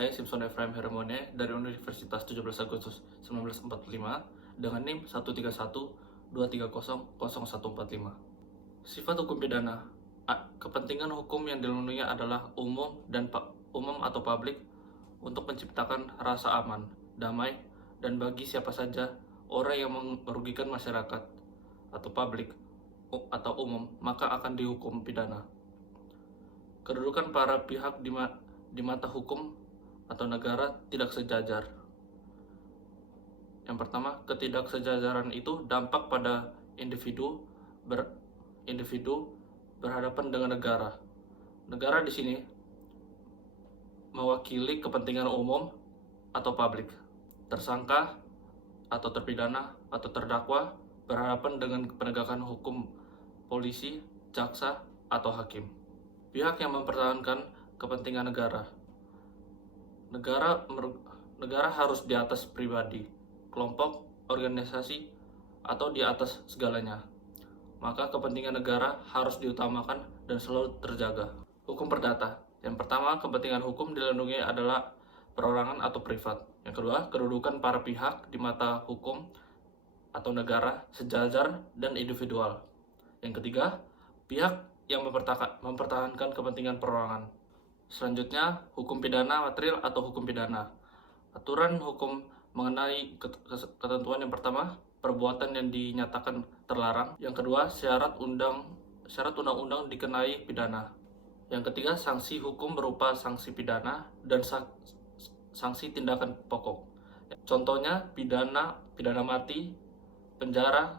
saya Simpson Ephraim Hermone dari Universitas 17 Agustus 1945 dengan NIM 13123000145. Sifat hukum pidana. Kepentingan hukum yang dilindungi adalah umum atau publik untuk menciptakan rasa aman, damai, dan bagi siapa saja orang yang merugikan masyarakat atau publik atau umum maka akan dihukum pidana. Kedudukan para pihak di mata hukum atau negara tidak sejajar. Yang pertama, ketidaksejajaran itu dampak pada individu berhadapan dengan negara. Negara di sini mewakili kepentingan umum atau publik. Tersangka atau terpidana atau terdakwa berhadapan dengan penegakan hukum polisi, jaksa, atau hakim. Pihak yang mempertahankan kepentingan negara. Negara harus di atas pribadi, kelompok, organisasi, atau di atas segalanya. Maka kepentingan negara harus diutamakan dan selalu terjaga. Hukum perdata. Yang pertama, kepentingan hukum dilindungi adalah perorangan atau privat. Yang kedua, kedudukan para pihak di mata hukum atau negara sejajar dan individual. Yang ketiga, pihak yang mempertahankan kepentingan perorangan. Selanjutnya, hukum pidana material atau hukum pidana. Aturan hukum mengenai ketentuan yang pertama, perbuatan yang dinyatakan terlarang. Yang kedua, syarat undang-undang dikenai pidana. Yang ketiga, sanksi hukum berupa sanksi pidana dan sanksi tindakan pokok. Contohnya, pidana mati, penjara,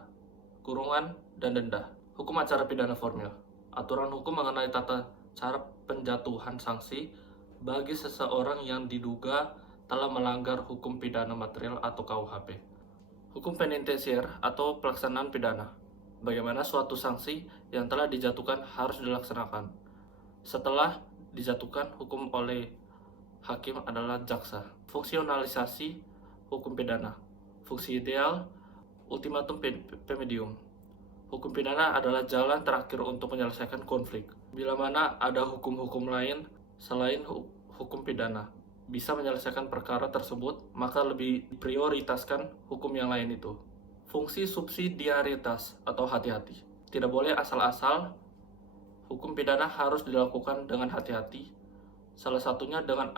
kurungan, dan denda. Hukum acara pidana formil. Aturan hukum mengenai tata cara penjatuhan sanksi bagi seseorang yang diduga telah melanggar hukum pidana material atau KUHP. Hukum penitensier atau pelaksanaan pidana. Bagaimana suatu sanksi yang telah dijatuhkan harus dilaksanakan. Setelah dijatuhkan hukum oleh hakim adalah jaksa. Fungsionalisasi hukum pidana. Fungsi ideal, ultimatum pemedium. Hukum pidana adalah jalan terakhir untuk menyelesaikan konflik. Bila mana ada hukum-hukum lain selain hukum pidana bisa menyelesaikan perkara tersebut, maka lebih prioritaskan hukum yang lain itu. Fungsi subsidiaritas atau hati-hati. Tidak boleh asal-asal, hukum pidana harus dilakukan dengan hati-hati, salah satunya dengan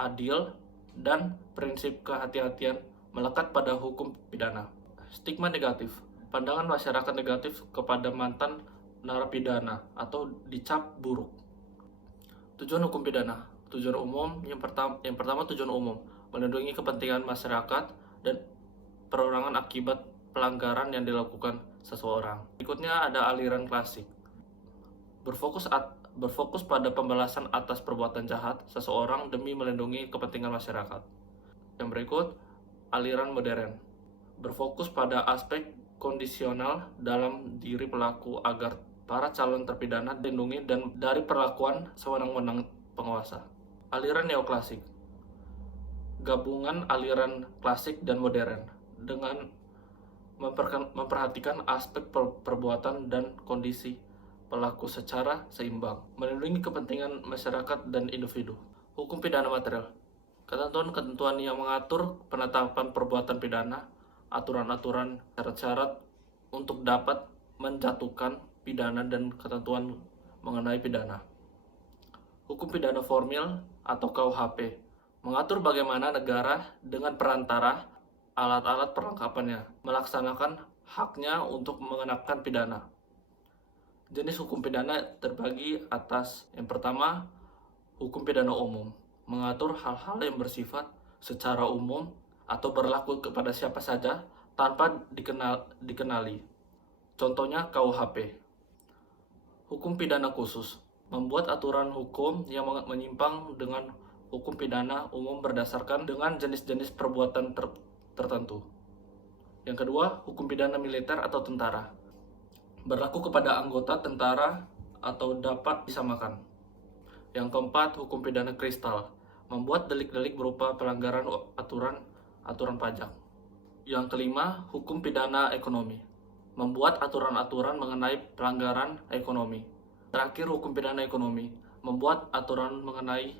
adil, dan prinsip kehati-hatian melekat pada hukum pidana. Stigma negatif. Pandangan masyarakat negatif kepada mantan narapidana atau dicap buruk. Tujuan hukum pidana. Tujuan umum yang pertama tujuan umum, melindungi kepentingan masyarakat dan perorangan akibat pelanggaran yang dilakukan seseorang. Berikutnya ada aliran klasik. Berfokus pada pembalasan atas perbuatan jahat seseorang demi melindungi kepentingan masyarakat. Yang berikut, aliran modern. Berfokus pada aspek kondisional dalam diri pelaku agar para calon terpidana dilindungi dan dari perlakuan sewenang-wenang penguasa. Aliran neoklasik. Gabungan aliran klasik dan modern dengan memperhatikan aspek perbuatan dan kondisi pelaku secara seimbang, melindungi kepentingan masyarakat dan individu. Hukum pidana material. Ketentuan-ketentuan yang mengatur penetapan perbuatan pidana, aturan-aturan, syarat-syarat untuk dapat menjatuhkan pidana dan ketentuan mengenai pidana. Hukum pidana formil atau KUHP mengatur bagaimana negara dengan perantara alat-alat perlengkapannya melaksanakan haknya untuk mengenakan pidana. Jenis hukum pidana terbagi atas yang pertama, hukum pidana umum mengatur hal-hal yang bersifat secara umum atau berlaku kepada siapa saja tanpa dikenali. Contohnya KUHP. Hukum pidana khusus membuat aturan hukum yang menyimpang dengan hukum pidana umum berdasarkan dengan jenis-jenis perbuatan tertentu. Yang kedua, hukum pidana militer atau tentara. Berlaku kepada anggota tentara atau dapat disamakan. Yang keempat, hukum pidana kristal. Membuat delik-delik berupa pelanggaran aturan pajak. Yang kelima, hukum pidana ekonomi. Membuat aturan-aturan mengenai pelanggaran ekonomi. Terakhir, hukum pidana ekonomi. Membuat aturan mengenai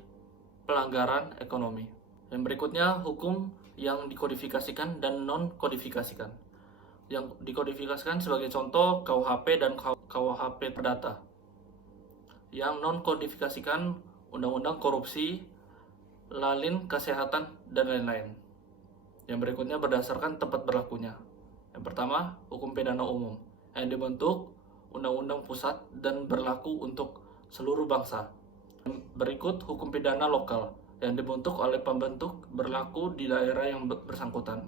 pelanggaran ekonomi. Yang berikutnya, hukum yang dikodifikasikan dan non-kodifikasikan. Yang dikodifikasikan sebagai contoh KUHP dan KUHP Perdata. Yang non-kodifikasikan undang-undang korupsi, lalin kesehatan, dan lain-lain. Yang berikutnya berdasarkan tempat berlakunya. Yang pertama, hukum pidana umum yang dibentuk undang-undang pusat dan berlaku untuk seluruh bangsa. Berikut hukum pidana lokal yang dibentuk oleh pembentuk berlaku di daerah yang bersangkutan.